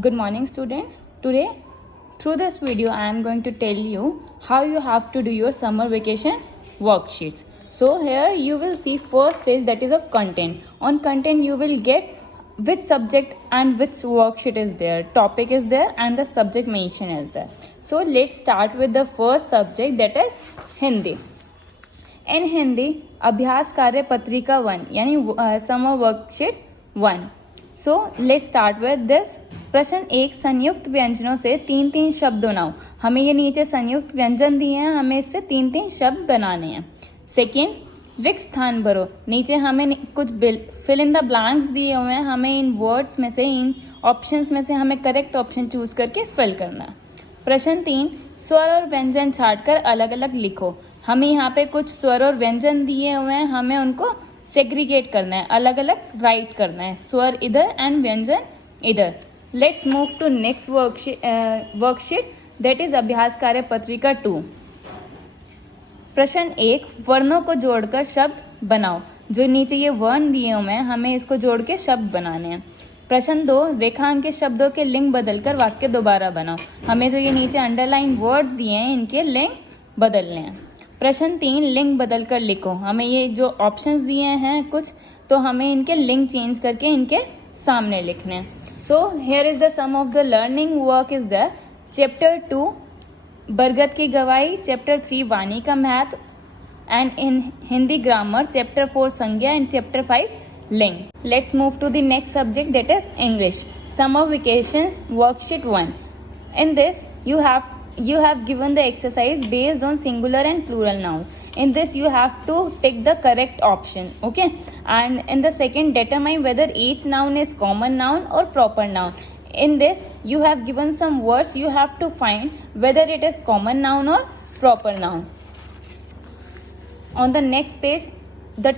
Good morning, students. Today, through this video, I am going to tell you how you have to do your summer vacations worksheets. So here you will see first page, that is of content. On content you will get which subject and which worksheet is there, topic is there and the subject mention is there. So let's start with the first subject, that is Hindi. इन हिंदी अभ्यास कार्य पत्रिका 1 यानी summer worksheet 1. So let's start with this. प्रश्न 1, संयुक्त व्यंजनों से 3-3 शब्द बनाओ. हमें ये नीचे संयुक्त व्यंजन दिए हैं, हमें इससे 3-3 शब्द बनाने हैं. सेकेंड, रिक्त स्थान भरो. नीचे हमें कुछ फिल इन द ब्लैंक्स दिए हुए हैं, हमें इन वर्ड्स में से, इन ऑप्शंस में से हमें करेक्ट ऑप्शन चूज करके फिल करना है. प्रश्न 3, स्वर और व्यंजन छांटकर अलग अलग लिखो. हमें यहाँ पे कुछ स्वर और व्यंजन दिए हुए हैं, हमें उनको सेग्रीगेट करना है, अलग अलग राइट करना है, स्वर इधर एंड व्यंजन इधर. Let's move to next worksheet that is अभ्यास कार्य पत्रिका 2. प्रश्न 1, वर्णों को जोड़कर शब्द बनाओ. जो नीचे ये वर्ण दिए हुए हैं, हमें इसको जोड़ के शब्द बनाने हैं. प्रश्न 2, रेखांकित शब्दों के लिंग बदलकर वाक्य दोबारा बनाओ. हमें जो ये नीचे अंडरलाइन वर्ड्स दिए हैं, इनके लिंग बदलने हैं. प्रश्न 3, लिंग बदलकर लिखो. हमें ये जो ऑप्शंस दिए हैं कुछ, तो हमें इनके लिंग चेंज करके इनके सामने लिखने हैं. So here is the sum of the learning work is the chapter 2 बरगद की गवाही, चैप्टर 3 वाणी का महत्व and in Hindi grammar, chapter 4 संज्ञा एंड चैप्टर 5 लिंग. Let's move to the next subject, that is English. Summer vacations worksheet 1. In this you have given the exercise based on singular and plural nouns. In this you have to take the correct option, okay? And in the second, determine whether each noun is common noun or proper noun. In this you have given some words, you have to find whether it is common noun or proper noun. On the next page, the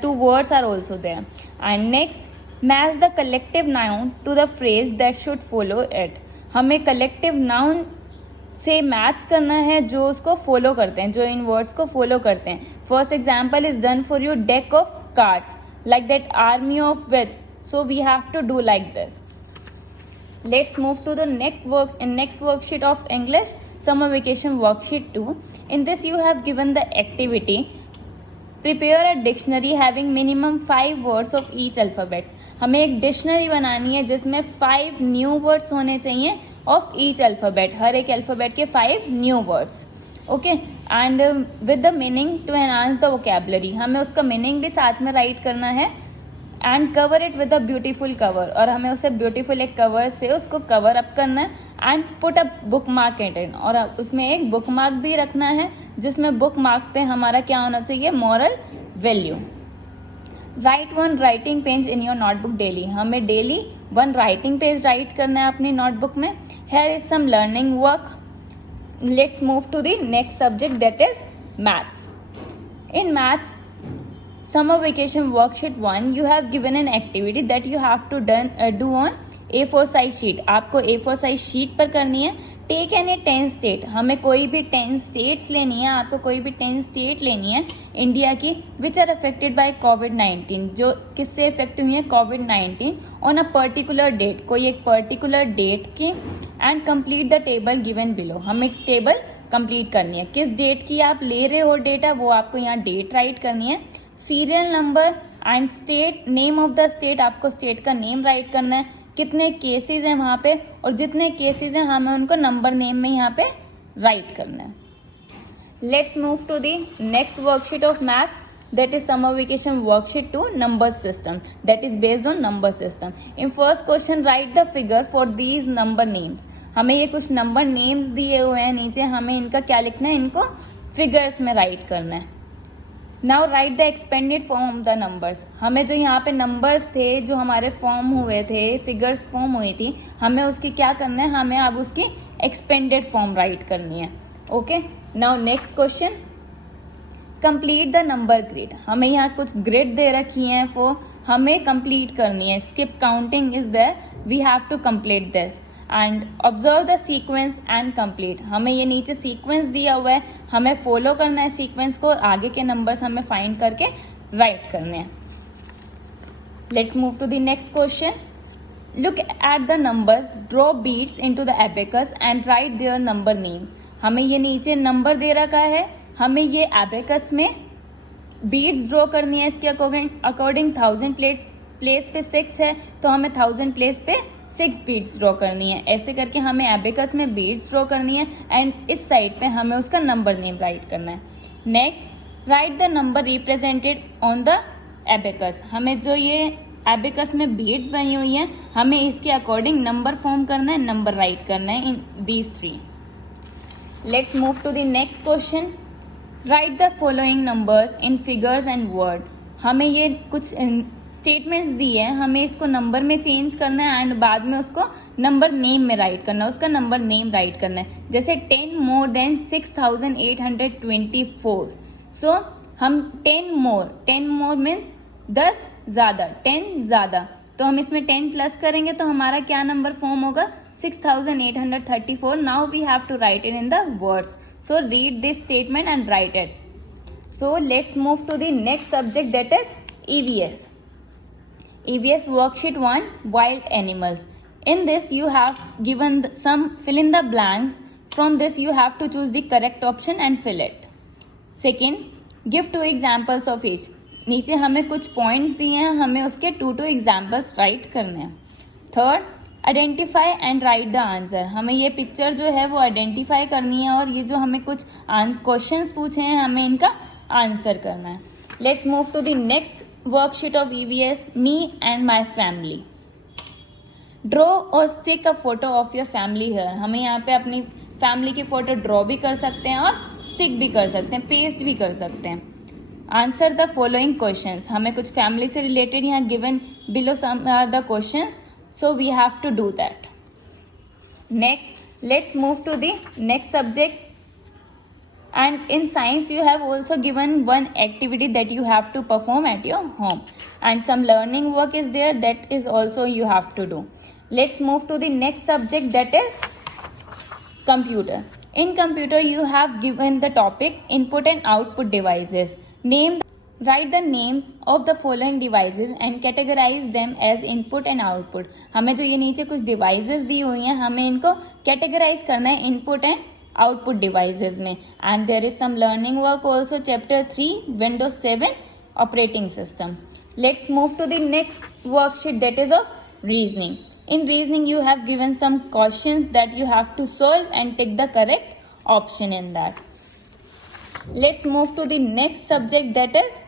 two words are also there. And next, match the collective noun to the phrase that should follow it. हमें collective noun से match करना है जो उसको follow करते हैं, जो इन words को फॉलो करते हैं. First example is done for your deck of cards, like that army of witch. So we have to do like this. Let's move to the next worksheet of English, summer vacation worksheet 2. In this you have given the activity, prepare a dictionary having minimum 5 words of each alphabets. हमें एक dictionary बनानी है जिसमें 5 new words होने चाहिए of each alphabet. हर एक alphabet के 5 new words, okay. And with the meaning to enhance the vocabulary. हमें उसका मीनिंग भी साथ में राइट करना है. And cover it with a beautiful cover, और हमें उसे ब्यूटीफुल एक कवर से उसको कवर अप करना है. And put a book mark it in, और उसमें एक बुक मार्क भी रखना है जिसमें बुक मार्क पे हमारा क्या होना चाहिए, moral value. Write 1 writing page in your notebook daily. हमें डेली 1 राइटिंग पेज राइट करना है अपनी नोटबुक में. Here is some learning work. Let's move to the next subject, that is maths. In maths summer vacation worksheet 1, you have given an activity that you have to do on A4 size sheet. आपको A4 size sheet पर करनी है. Take any 10 state. हमें कोई भी 10 states लेनी है, आपको कोई भी 10 स्टेट लेनी है इंडिया की, विच आर अफेक्टेड बाय कोविड-19, जो किससे इफेक्ट हुई है, कोविड-19, ऑन अ पर्टिकुलर डेट, कोई एक पर्टिकुलर डेट की. And complete the table given below. हमें टेबल कंप्लीट करनी है. किस डेट की आप ले रहे हो डेटा, वो आपको यहाँ डेट राइट करनी है. Serial number and state, name of the state, आपको स्टेट का नेम राइट करना है. कितने केसेस हैं वहाँ पे, और जितने केसेस हैं हमें उनको नंबर नेम में यहाँ पे राइट करना है. Let's move to the next worksheet of maths, that is summer vacation worksheet 2, number system, that is based on number system. In first question write the figure for these number names. हमें ये कुछ number names दिए हुए हैं नीचे, हमें इनका क्या लिखना है, इनको फिगर्स में राइट करना है. Now right the expanded form of the numbers. हमें जो यहाँ पे नंबर्स थे, जो हमारे फॉर्म हुए थे, फिगर्स फॉर्म हुई थी, हमें उसकी क्या करना है, हमें अब उसकी एक्सपेंडेड फॉर्म राइट करनी है, okay. Now next question, complete the number grid. हमें यहाँ कुछ ग्रिड दे रखी हैं, वो हमें कंप्लीट करनी है. Skip counting is there, we have to complete this. And observe the sequence and complete. हमें ये नीचे सीक्वेंस दिया हुआ है, हमें फॉलो करना है सीक्वेंस को, आगे के नंबर्स हमें फाइंड करके राइट करने हैं. Let's move to the next question. Look at the numbers, draw beads into the abacus and write their number names. हमें ये नीचे नंबर दे रखा है, हमें ये abacus में बीड्स ड्रॉ करनी है. इसके अकॉर्डिंग 1000 प्लेस पे 6 है तो हमें 1000 प्लेस पे 6 बीड्स ड्रॉ करनी है. ऐसे करके हमें एबेकस में बीड्स ड्रॉ करनी है एंड इस साइड पे हमें उसका नंबर नेम राइट करना है. Next, right the number represented on the abacus. हमें जो ये एबेकस में बीड्स बनी हुई हैं हमें इसके अकॉर्डिंग नंबर फॉर्म करना है, नंबर राइट करना है in these 3. Let's move to the next question. Write the following numbers in figures and word. हमें ये कुछ स्टेटमेंट्स दी है, हमें इसको नंबर में चेंज करना है एंड बाद में उसको नंबर नेम में राइट करना है, उसका नंबर नेम राइट करना है. जैसे 10 मोर देन 6824. सो हम 10 मोर मीन्स 10 ज़्यादा, 10 ज़्यादा, तो हम इसमें 10 प्लस करेंगे तो हमारा क्या नंबर फॉर्म होगा 6834. Now we have to write it in the words. So read this statement and write it. So let's move to the next subject that is EVS. EVS worksheet 1, wild animals. In this you have given some fill in the blanks. From this you have to choose the correct option and fill it. Second, give 2 examples of each. नीचे हमें कुछ points दिए हैं, हमें उसके 2 examples right करने हैं. Third, identify and right the answer. हमें ये पिक्चर जो है वो आइडेंटिफाई करनी है और ये जो हमें कुछ क्वेश्चंस पूछे हैं हमें इनका आंसर करना है. Let's move to the next worksheet of EVS, me and my family. Draw or stick a photo of your family here. हमें यहाँ पे अपनी फैमिली की फ़ोटो ड्रॉ भी कर सकते हैं और स्टिक भी कर सकते हैं, पेस्ट भी कर सकते हैं. Answer the following questions. हमें कुछ फैमिली से रिलेटेड यहाँ given below some are the questions, so we have to do that. Next, let's move to the next subject. And in science you have also given one activity that you have to perform at your home and some learning work is there that is also you have to do. Let's move to the next subject that is computer. In computer you have given the topic input and output devices. Write the names of the following devices and categorize them as input and output. हमें जो ये नीचे कुछ devices दी हुई हैं हमें इनको categorize करना है input and output devices में. And there is some learning work also, chapter 3, Windows 7 operating system. Let's move to the next worksheet that is of reasoning. In reasoning you have given some questions that you have to solve and take the correct option in that. Let's move to the next subject that is,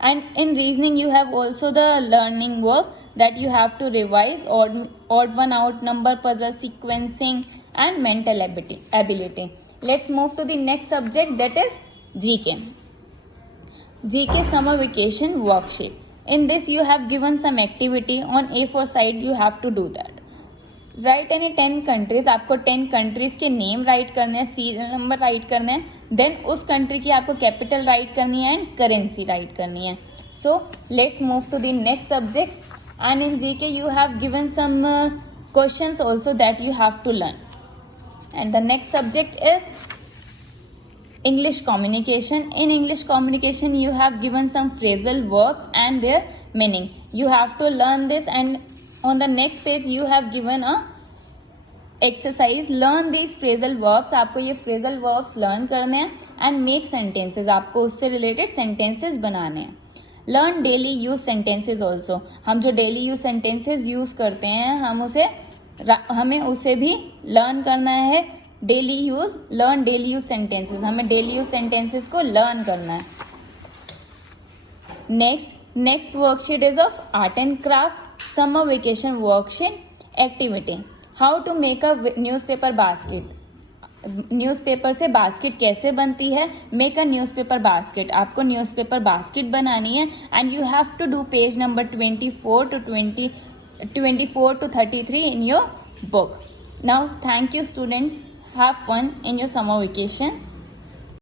and in reasoning you have also the learning work that you have to revise odd one out number puzzle sequencing and mental ability. Let's move to the next subject that is GK. GK summer vacation worksheet. In this you have given some activity on A4 side, you have to do that. Write any 10 countries. आपको 10 countries के name right करने हैं, serial number right करने हैं, then उस country की आपको capital right करनी है एंड करेंसी राइट करनी है. So let's move to the next subject. And in GK you have given some questions also that you have to learn. And the next subject is English communication. In English communication you have given some phrasal verbs and their meaning. You have to learn this, and on the next page you have given a exercise. Learn these phrasal verbs. आपको ये phrasal verbs learn करने हैं and make sentences. आपको उससे related sentences बनाने हैं. Learn daily use sentences also. हम जो daily use sentences use करते हैं हमें उसे भी लर्न करना है. Daily use, learn daily use sentences. हमें डेली यूज सेंटेंसेस को लर्न करना है. Next worksheet is of art and craft summer vacation worksheet activity. How to make a newspaper basket. Newspaper से बास्केट कैसे बनती है. Make a newspaper basket. आपको newspaper basket बनानी है and you have to do page number 24 to 33 in your book. Now thank you students, have fun in your summer vacations.